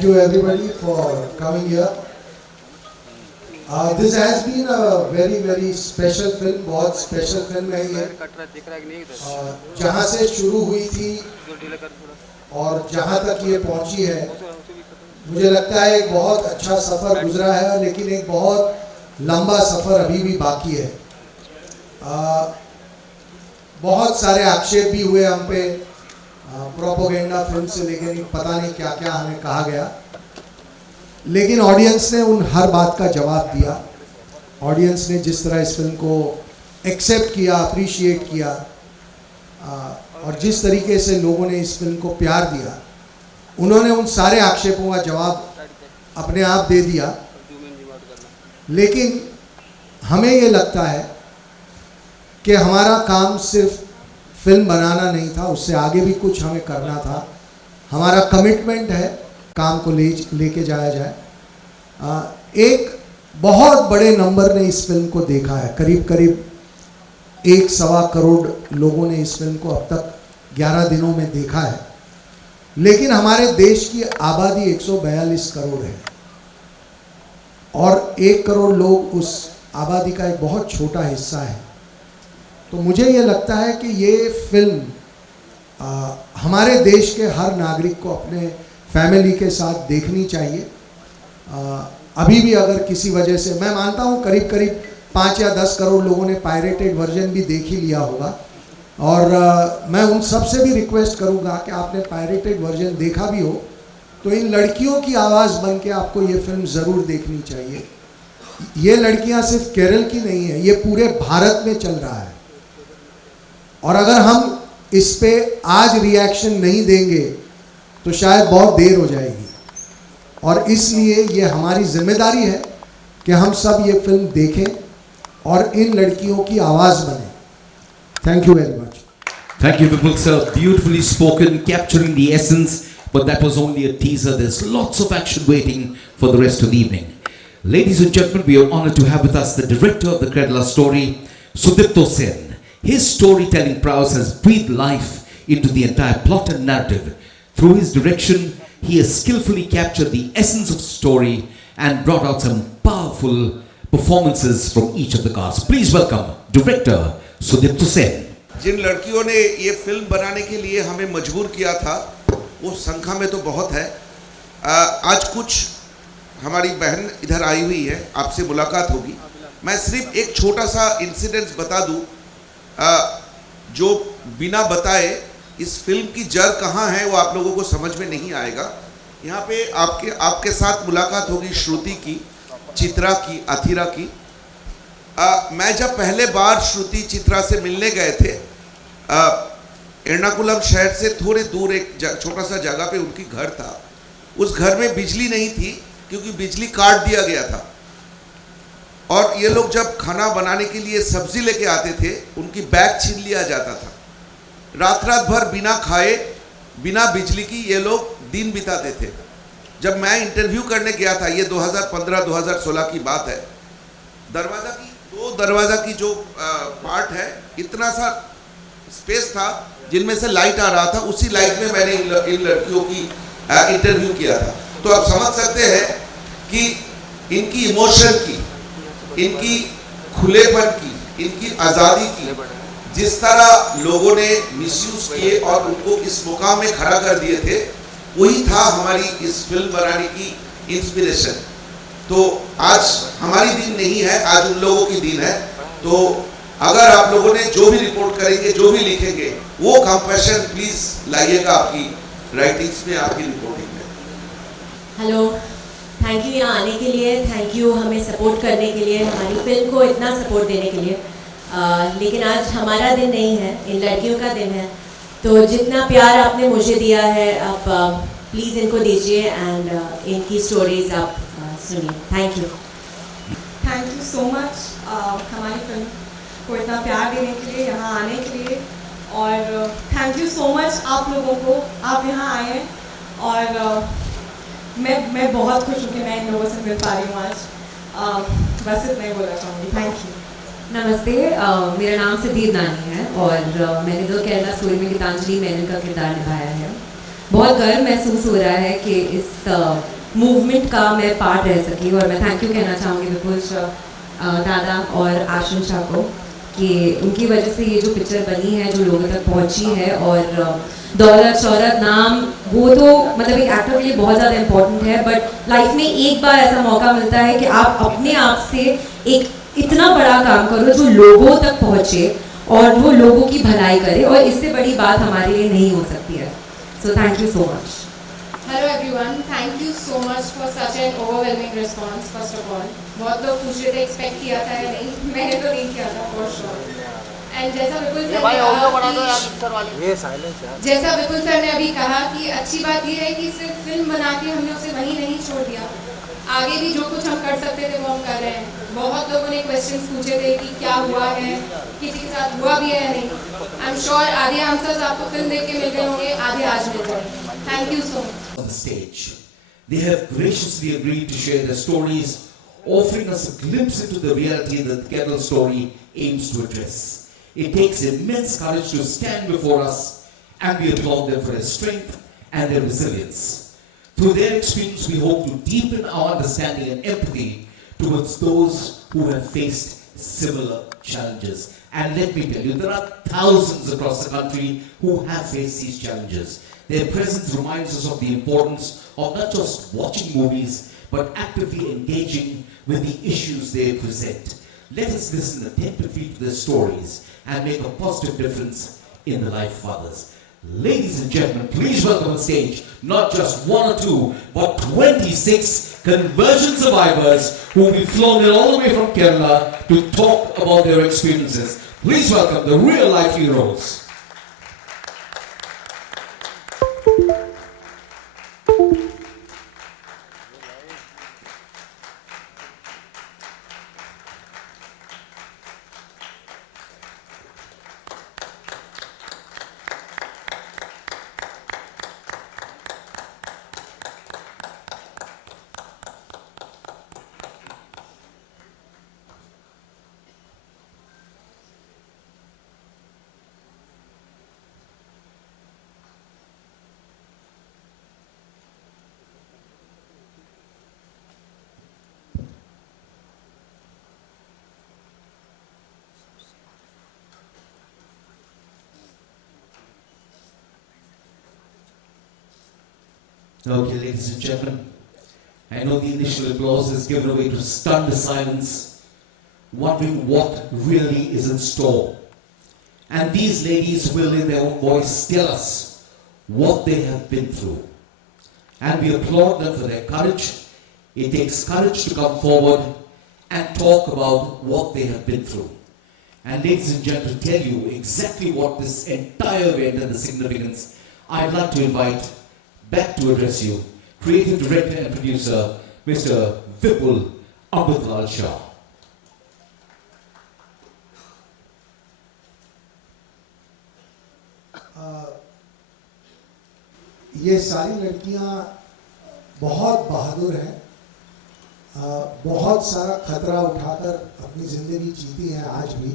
thank you everybody for coming here. This has been a very special film. बहुत special film है ये, जहाँ से शुरू हुई थी और जहाँ तक ये पहुँची है, मुझे लगता है एक बहुत अच्छा सफ़र गुजरा है, लेकिन एक बहुत लंबा सफ़र अभी भी बाकी है। बहुत सारे आक्षेप भी हुए हम पे, प्रोपोगेंडा फिल्म से लेकर पता नहीं क्या क्या हमें कहा गया, लेकिन ऑडियंस ने उन हर बात का जवाब दिया। ऑडियंस ने जिस तरह इस फिल्म को एक्सेप्ट किया, अप्रिशिएट किया, और जिस तरीके से लोगों ने इस फिल्म को प्यार दिया, उन्होंने उन सारे आक्षेपों का जवाब अपने आप दे दिया। लेकिन हमें ये लगता है कि हमारा काम सिर्फ फिल्म बनाना नहीं था, उससे आगे भी कुछ हमें करना था। हमारा कमिटमेंट है काम को लेके जाया जाए। एक बहुत बड़े नंबर ने इस फिल्म को देखा है, करीब 1.25 करोड़ लोगों ने इस फिल्म को अब तक 11 दिनों में देखा है। लेकिन हमारे देश की आबादी 142 करोड़ है और 1 करोड़ लोग उस आबादी का एक बहुत छोटा हिस्सा है। तो मुझे ये लगता है कि ये फिल्म हमारे देश के हर नागरिक को अपने फैमिली के साथ देखनी चाहिए। अभी भी अगर किसी वजह से, मैं मानता हूँ करीब 5 या 10 करोड़ लोगों ने पायरेटेड वर्जन भी देख ही लिया होगा, और मैं उन सब से भी रिक्वेस्ट करूँगा कि आपने पायरेटेड वर्जन देखा भी हो तो इन लड़कियों की आवाज़ बन के आपको ये फिल्म ज़रूर देखनी चाहिए। ये लड़कियाँ सिर्फ केरल की नहीं है, ये पूरे भारत में चल रहा है, और अगर हम इस पे आज रिएक्शन नहीं देंगे तो शायद बहुत देर हो जाएगी। और इसलिए ये हमारी जिम्मेदारी है कि हम सब ये फिल्म देखें और इन लड़कियों की आवाज़ बने। Thank you very much. Thank you, Vipul sir. Beautifully spoken, capturing the essence, but that was only a teaser. There's lots of action waiting for the rest of the evening. Ladies and gentlemen, we are honored to have with us the director of the Kerala story, Sudipto Sen. His storytelling prowess has breathed life into the entire plot and narrative. Through his direction, he has skillfully captured the essence of the story and brought out some powerful performances from each of the cast. Please welcome director Sudipto Sen. जिन लड़कियों ने ये film बनाने के लिए हमें मजबूर किया था, वो संख्या में तो बहुत है। आज कुछ हमारी बहन इधर आई हुई है, आपसे मुलाकात होगी। मैं सिर्फ एक छोटा सा इंसिडेंट बता दूं, जो बिना बताए इस फिल्म की जड़ कहाँ है वो आप लोगों को समझ में नहीं आएगा। यहाँ पे आपके साथ मुलाकात होगी श्रुति की, चित्रा की, अथिरा की। मैं जब पहले बार श्रुति चित्रा से मिलने गए थे, एर्नाकुलम शहर से थोड़े दूर एक छोटा सा जगह पे उनकी घर था। उस घर में बिजली नहीं थी क्योंकि बिजली काट दिया गया था, और ये लोग जब खाना बनाने के लिए सब्जी लेके आते थे, उनकी बैग छीन लिया जाता था। रात भर बिना खाए, बिना बिजली की ये लोग दिन बिताते थे। जब मैं इंटरव्यू करने गया था, ये 2015-2016 की बात है, दो दरवाज़ा की जो पार्ट है, इतना सा स्पेस था जिनमें से लाइट आ रहा था। उसी लाइट में मैंने इन लड़कियों की इंटरव्यू किया था। तो आप समझ सकते हैं कि इनकी इमोशन की, इनकी खुलेपन की, इनकी आज़ादी की, जिस तरह लोगों ने मिसयूज किए और उनको इस मुकाम में खड़ा कर दिए थे, वही था हमारी इस फिल्म बनाने की इंस्पिरेशन। तो आज हमारी दिन नहीं है, आज उन लोगों की दिन है। तो अगर आप लोगों ने जो भी रिपोर्ट करेंगे, जो भी लिखेंगे, वो कंपैशन प्लीज लाइएगा आपकी राइटिंग्स में, आपकी रिपोर्टिंग में। हेलो, थैंक यू यहाँ आने के लिए, थैंक यू हमें सपोर्ट करने के लिए, हमारी फिल्म को इतना सपोर्ट देने के लिए। लेकिन आज हमारा दिन नहीं है, इन लड़कियों का दिन है। तो जितना प्यार आपने मुझे दिया है, आप प्लीज़ इनको दीजिए एंड इनकी स्टोरीज आप सुनिए। थैंक यू सो मच हमारी फिल्म को इतना प्यार देने के लिए, यहाँ आने के लिए, और थैंक यू सो मच आप लोगों को, आप यहाँ आए हैं। और मैं बहुत खुश हूँ कि मैं इन लोगों से मिल पा रही हूँ आज। बस इतना ही बोलना चाहूँगी। Thank you. नमस्ते, मेरा नाम सिद्धि नानी है और मैंने द केरला स्टोरी में गीतांजलि मेनन का किरदार निभाया है। बहुत गर्व महसूस हो रहा है कि इस मूवमेंट का मैं पार्ट रह सकी, और मैं थैंक यू कहना चाहूँगी विपुल शाह दादा और आशन शाह को कि उनकी वजह से ये जो पिक्चर बनी है, जो लोगों तक पहुंची है, और दौलत शौहरत नाम वो तो मतलब एक एक्टर के लिए बहुत ज़्यादा इम्पोर्टेंट है, बट लाइफ में एक बार ऐसा मौका मिलता है कि आप अपने आप से एक इतना बड़ा काम करो जो लोगों तक पहुँचे और वो लोगों की भलाई करे, और इससे बड़ी बात हमारे लिए नहीं हो सकती है. So thank you so much. Hello everyone, thank you so much for such an overwhelming response. First of all बहुत लोग पूछ रहे थे एक्सपेक्ट किया था या नहीं. मैंने तो नहीं किया था फॉर श्योर. एंड जैसा विपुल सर ने अभी कहा कि अच्छी बात यह है कि सिर्फ फिल्म बना के हमने उसे वहीं नहीं छोड़ दिया, आगे भी जो कुछ हम कर सकते थे वो हम कर रहे हैं. बहुत लोगों ने क्वेश्चंस पूछे थे कि क्या हुआ है, किसी के साथ हुआ भी है या नहीं. आई एम श्योर आधे आंसर्स आपको फिल्म देख के मिल गए होंगे, आधे आज मिल गए. Thank you so much. On the stage, they have graciously agreed to share their stories, offering us a glimpse into the reality that the Kettle story aims to address. It takes immense courage to stand before us, and we applaud them for their strength and their resilience. Through their experience, we hope to deepen our understanding and empathy towards those who have faced similar challenges. And let me tell you, there are thousands across the country who have faced these challenges. Their presence reminds us of the importance of not just watching movies, but actively engaging with the issues they present. Let us listen attentively to their stories and make a positive difference in the life of others. Ladies and gentlemen, please welcome on stage not just one or two, but 26 conversion survivors who will be flown in all the way from Kerala to talk about their experiences. Please welcome the real life heroes. Okay, ladies and gentlemen, I know the initial applause is given away to stunned silence, wondering what really is in store. And these ladies will, in their own voice, tell us what they have been through. And we applaud them for their courage. It takes courage to come forward and talk about what they have been through. And ladies and gentlemen, to tell you exactly what this entire event and the significance, I'd like to invite back to address you, creative director and producer, Mr. Vipul Amritlal Shah. ये सारी लड़कियां बहुत बहादुर हैं, बहुत सारा खतरा उठाकर अपनी ज़िंदगी जीती हैं आज भी,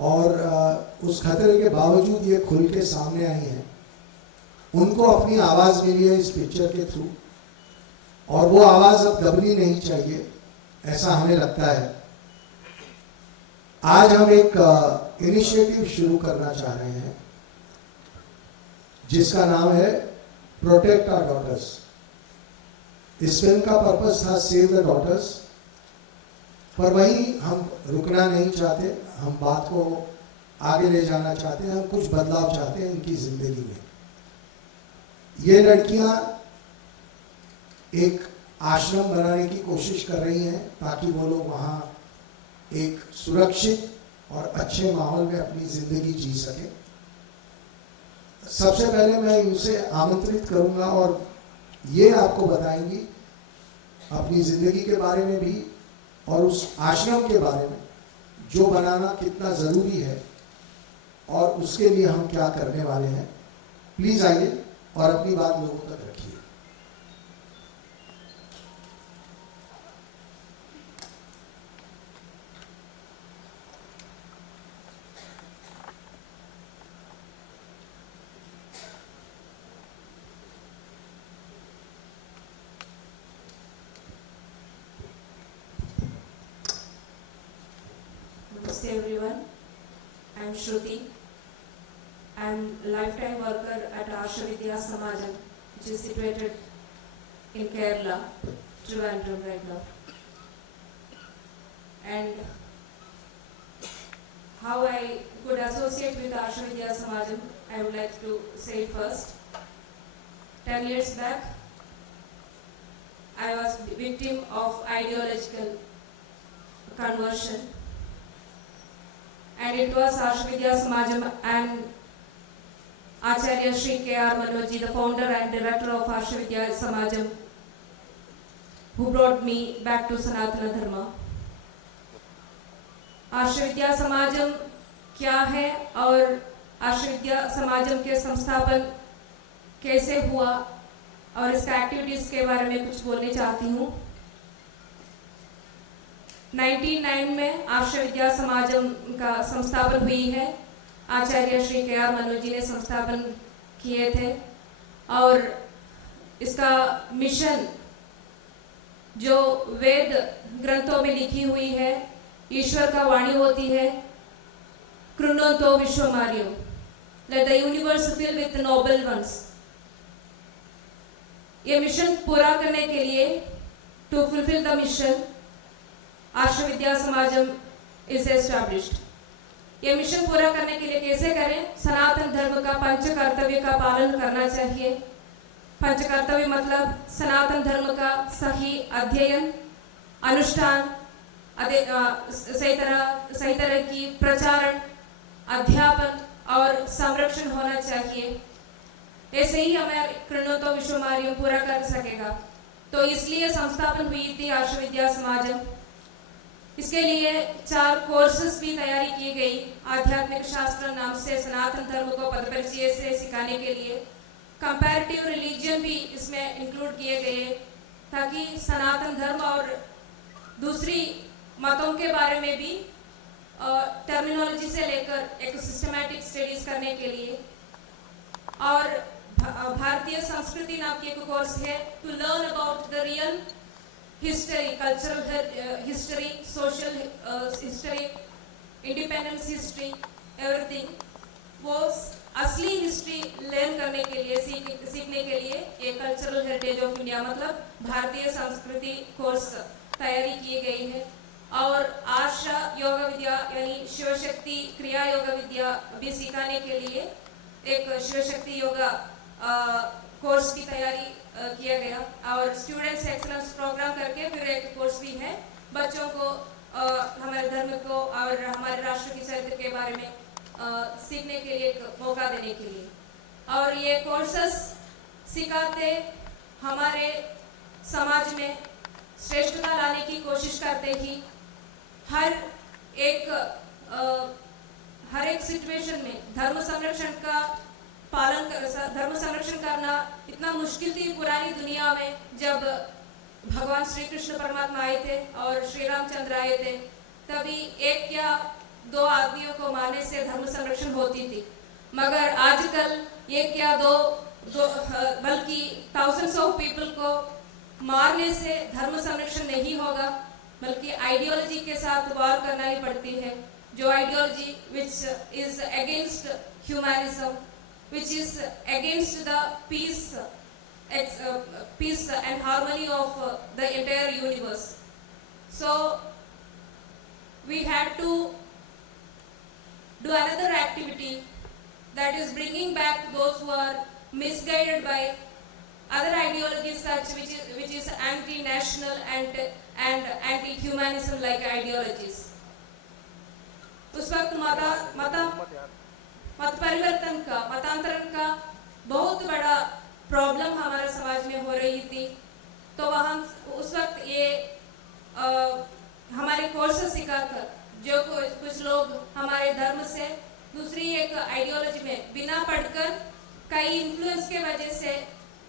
और उस खतरे के बावजूद ये खुल के सामने आई हैं. उनको अपनी आवाज़ मिली है इस पिक्चर के थ्रू, और वो आवाज़ अब दबनी नहीं चाहिए, ऐसा हमें लगता है. आज हम एक इनिशिएटिव शुरू करना चाह रहे हैं जिसका नाम है प्रोटेक्ट आवर डॉटर्स. इस फिल्म का पर्पस था सेव द डॉटर्स, पर वहीं हम रुकना नहीं चाहते, हम बात को आगे ले जाना चाहते हैं, हम कुछ बदलाव चाहते हैं इनकी ज़िंदगी में. ये लड़कियां एक आश्रम बनाने की कोशिश कर रही हैं ताकि वो लोग वहाँ एक सुरक्षित और अच्छे माहौल में अपनी ज़िंदगी जी सकें. सबसे पहले मैं इनसे आमंत्रित करूँगा और ये आपको बताएंगी अपनी ज़िंदगी के बारे में भी और उस आश्रम के बारे में जो बनाना कितना ज़रूरी है और उसके लिए हम क्या करने वाले हैं. प्लीज़ आइए और अपनी बात लोगों तक रखिए. Namaste everyone. I am Shruti. I am lifetime worker at Arsha Vidya Samajam, which is situated in Kerala, Trivandrum right now. And how I could associate with Arsha Vidya Samajam, I would like to say first. 10 years back, I was victim of ideological conversion, and it was Arsha Vidya Samajam and Acharya Shri K.R. Manoji, the founder and director of Arsha Vidya Samajam, who brought me back to Sanatana Dharma. आर्ष विद्या समाजम क्या है और आर्ष विद्या समाजम के संस्थापन कैसे हुआ और इसका activities के बारे में कुछ बोलना चाहती हूँ। 1999 में आर्ष विद्या समाजम का संस्थापन हुई है। आचार्य श्री के.आर. मनोजी ने संस्थापन किए थे और इसका मिशन जो वेद ग्रंथों में लिखी हुई है, ईश्वर का वाणी होती है, कृणोतो विश्वमार्यो, let the universe fill with noble ones. ये मिशन पूरा करने के लिए, to fulfil the mission, Arsha Vidya Samajam is established. ये मिशन पूरा करने के लिए कैसे करें? सनातन धर्म का पंच कर्तव्य का पालन करना चाहिए। पंच कर्तव्य मतलब सनातन धर्म का सही अध्ययन, अनुष्ठान, सही तरह की प्रचारण, अध्यापन और संरक्षण होना चाहिए। ऐसे ही हमें कृणोतो विश्वमार्य पूरा कर सकेगा। तो इसलिए संस्थापन हुई थी आर्ष विद्या समाजम। इसके लिए 4 कोर्सेस भी तैयारी की गई। आध्यात्मिक शास्त्र नाम से सनातन धर्म को पद परिचय से सिखाने के लिए कंपैरेटिव रिलीजन भी इसमें इंक्लूड किए गए, ताकि सनातन धर्म और दूसरी मतों के बारे में भी टर्मिनोलॉजी से लेकर एक सिस्टमैटिक स्टडीज करने के लिए। और भारतीय संस्कृति नाम की एक कोर्स है, to learn about the real history, cultural history, social history, independence history, everything. वो असली हिस्ट्री लर्न करने के लिए, सीखने के लिए एक कल्चरल हेरिटेज ऑफ इंडिया मतलब भारतीय संस्कृति कोर्स तैयारी की गई है। और आर्षा योग विद्या यानी शिवशक्ति क्रिया योग विद्या भी सिखाने के लिए एक शिवशक्ति योगा कोर्स की तैयारी किया गया। और स्टूडेंट्स एक्सलेंस प्रोग्राम करके फिर एक कोर्स भी है बच्चों को हमारे धर्म को और हमारे राष्ट्र की चरित्र के बारे में सीखने के लिए एक मौका देने के लिए। और ये कोर्सेस सिखाते हमारे समाज में श्रेष्ठता लाने की कोशिश करते ही हर एक सिचुएशन में धर्म संरक्षण का पालन कर, धर्म संरक्षण करना इतना मुश्किल थी पुरानी दुनिया में। जब भगवान श्री कृष्ण परमात्मा आए थे और श्री रामचंद्र आए थे, तभी 1 या 2 आदमियों को मारने से धर्म संरक्षण होती थी। मगर आजकल 1 या 2 बल्कि thousands of people को मारने से धर्म संरक्षण नहीं होगा, बल्कि आइडियोलॉजी के साथ वार करना ही पड़ती है। जो ideology which is against humanism, which is against the peace and harmony of the entire universe. So we had to do another activity that is bringing back those who are misguided by other ideologies such which is anti-national and anti-humanism like ideologies. उस वक्त मत परिवर्तन का, मतांतरण का बहुत बड़ा problem हमारे समाज में हो रही थी। तो वहाँ उस वक्त ये हमारे कोर्स सिखाकर जो कुछ लोग हमारे धर्म से दूसरी एक आइडियोलॉजी में बिना पढ़कर कई इन्फ्लुएंस के वजह से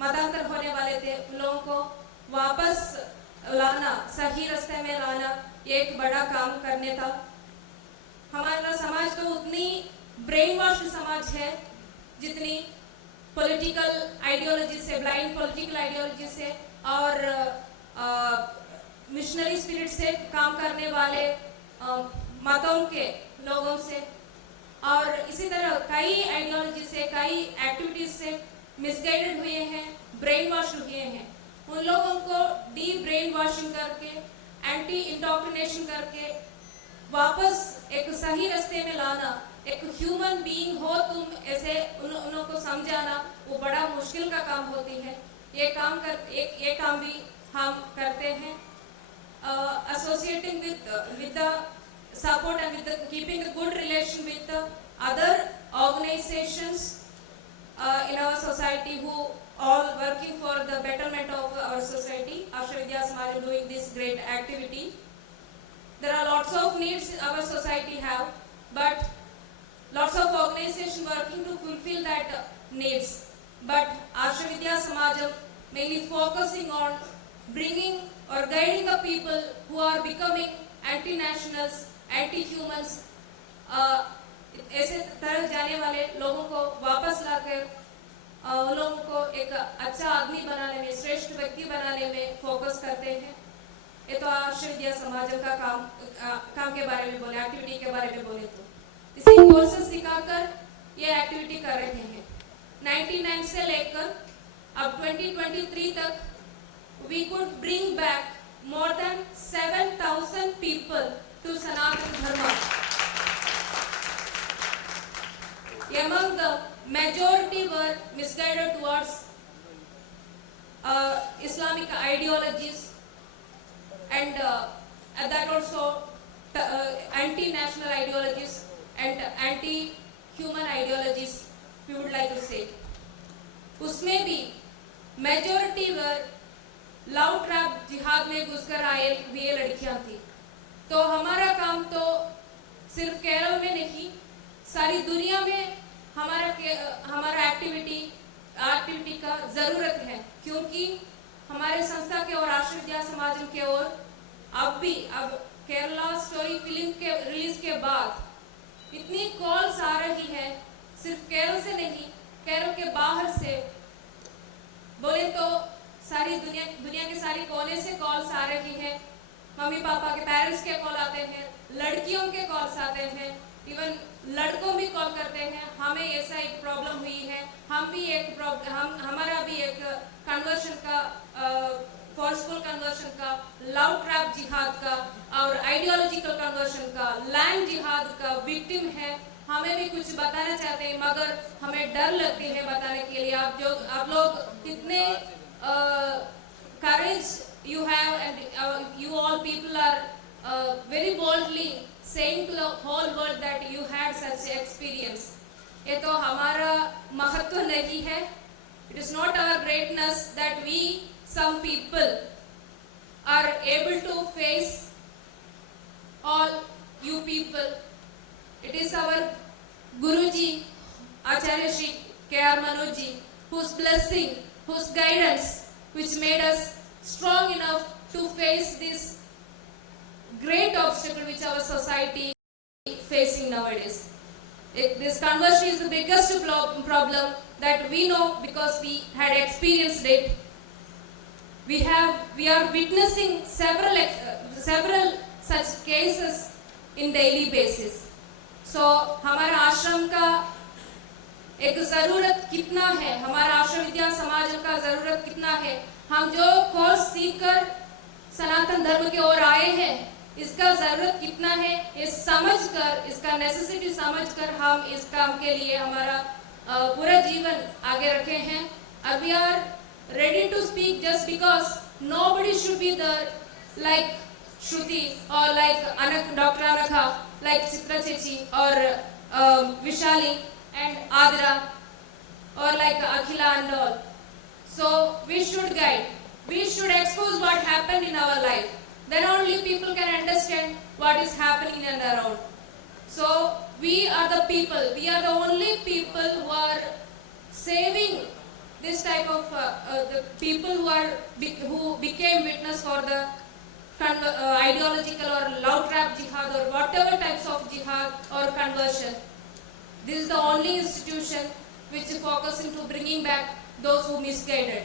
मतांतर होने वाले थे, उन लोगों को वापस लाना, सही रास्ते में लाना एक बड़ा काम करने था। हमारा समाज तो उतनी ब्रेन वॉश समाज है जितनी पॉलिटिकल आइडियोलॉजी से, ब्लाइंड पॉलिटिकल आइडियोलॉजी से और मिशनरी स्पिरिट से काम करने वाले मतों के लोगों से और इसी तरह कई आइडियोलॉजी से, कई एक्टिविटीज से मिसगाइडेड हुए हैं, ब्रेन वॉश हुए हैं। उन लोगों को डी ब्रेन वॉशिंग करके, एंटी इंडोक्ट्रिनेशन करके वापस एक सही रास्ते में लाना, एक ह्यूमन बीइंग हो तुम, ऐसे उनको समझाना वो बड़ा मुश्किल का काम होती है। ये काम भी हम करते हैं, associating with the support and with the keeping a good relation with the other organizations in our society who all working for the betterment of our society. Ashram Vidya Samaj doing this great activity. There are lots of needs our society have, but lots of organizations working to fulfill that needs. But Ashram Vidya Samajam mainly focusing on bringing or guiding the people who are becoming anti-nationals, anti-humans, ऐसे तरह जाने वाले लोगों को वापस लाकर उन लोगों को एक अच्छा आदमी बनाने में, श्रेष्ठ व्यक्ति बनाने में फोकस करते हैं। ये तो आश्रम विद्या समाजम का काम के बारे में बोले, एक्टिविटी के बारे में बोले तो इसी कोर्सेस सिखाकर ये एक्टिविटी कर रहे हैं। 99 से लेकर अब 2023 तक we could bring back more than 7,000 people to Sanatana Dharma. Among the majority were misguided towards Islamic ideologies and that also anti-national ideologies and anti-human ideologies, we would like to say. उसमें भी majority were love trap जिहाद में घुसकर आए हुए लड़कियां थी। तो हमारा काम तो सिर्फ केरल में नहीं, सारी दुनिया में हमारा एक्टिविटी का ज़रूरत है, क्योंकि हमारे संस्था के और आश्रम विद्या समाजम के ओर अब केरला स्टोरी फिल्म के रिलीज के बाद इतनी कॉल्स आ रही है, सिर्फ केरल से नहीं, केरल के बाहर से बोले तो सारी दुनिया के सारी कोने से कॉल्स आ रही है। मम्मी पापा के पेरेंट्स के कॉल आते हैं, लड़कियों के कॉल्स आते हैं, इवन लड़कों भी कॉल करते हैं, हमें ऐसा एक प्रॉब्लम हुई है, हमारा भी एक कन्वर्शन का, फोर्सफुल कन्वर्शन का, लव ट्रैप जिहाद का और आइडियोलॉजिकल कन्वर्शन का, लैंड जिहाद का विक्टिम है। हमें भी कुछ बताना चाहते हैं मगर हमें डर लगती है बताने के लिए। आप लोग कितने courage you have, and you all people are very boldly saying to the whole world that you had such experience. ये तो हमारा महत्व नहीं है। It is not our greatness that we, some people, are able to face all you people. It is our Guruji, Acharya Shri K.R. Manojji, whose blessing, whose guidance, which made us strong enough to face this great obstacle which our society is facing nowadays. This conversion is the biggest problem that we know because we had experienced it. We are witnessing several such cases in daily basis. So हमारा आश्रम का एक ज़रूरत कितना है, हमारा आश्रम विद्या समाज का ज़रूरत कितना है। हम जो कोर्स सीखकर सनातन धर्म की ओर आए हैं, इसका ज़रूरत कितना है, ये समझकर, इसका नेसेसिटी समझकर हम इस काम के लिए हमारा पूरा जीवन आगे रखे हैं। और we are ready to speak just because nobody should be there like Shruti or like Dr. Anakha, like Chitra Chechi or Vishali and Adra or like Akhila and all. So we should guide, we should expose what happened in our life. Then only people can understand what is happening in and around. So we are the people, we are the only people who are saving this type of the people who became witness for the ideological or love trap jihad or whatever types of jihad or conversion. This is the only institution which is focusing to bringing back those who misguided.